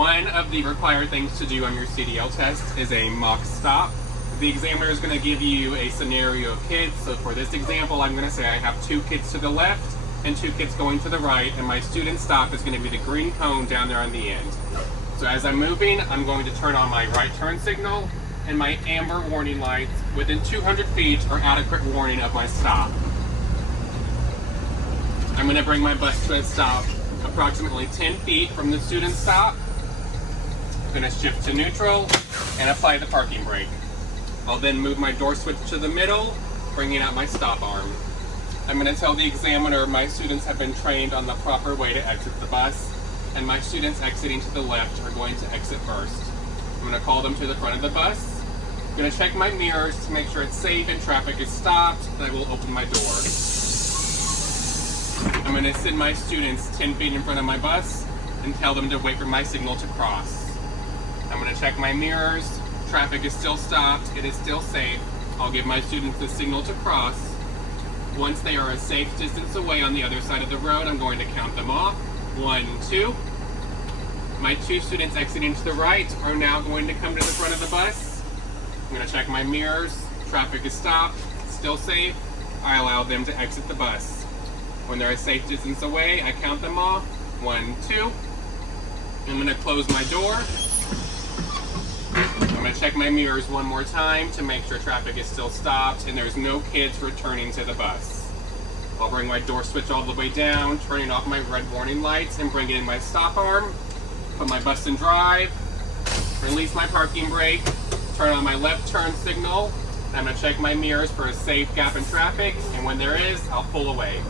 One of the required things to do on your CDL test is a mock stop. The examiner is going to give you a scenario of kids. So for this example, I'm going to say I have 2 kids to the left and 2 kids going to the right, and my student stop is going to be the green cone down there on the end. So as I'm moving, I'm going to turn on my right turn signal, and my amber warning lights within 200 feet are adequate warning of my stop. I'm going to bring my bus to a stop approximately 10 feet from the student stop. I'm going to shift to neutral and apply the parking brake. I'll then move my door switch to the middle, bringing out my stop arm. I'm going to tell the examiner my students have been trained on the proper way to exit the bus, and my students exiting to the left are going to exit first. I'm going to call them to the front of the bus. I'm going to check my mirrors to make sure it's safe and traffic is stopped, and I will open my door. I'm going to send my students 10 feet in front of my bus and tell them to wait for my signal to cross. I'm going to check my mirrors. Traffic is still stopped. It is still safe. I'll give my students the signal to cross. Once they are a safe distance away on the other side of the road, I'm going to count them off. 1, 2. My 2 students exiting to the right are now going to come to the front of the bus. I'm going to check my mirrors. Traffic is stopped. Still safe. I allow them to exit the bus. When they're a safe distance away, I count them off. 1, 2. I'm going to close my door. I'm going to check my mirrors one more time to make sure traffic is still stopped and there's no kids returning to the bus. I'll bring my door switch all the way down, turning off my red warning lights and bringing in my stop arm. Put my bus in drive, release my parking brake, turn on my left turn signal. I'm going to check my mirrors for a safe gap in traffic, and when there is, I'll pull away.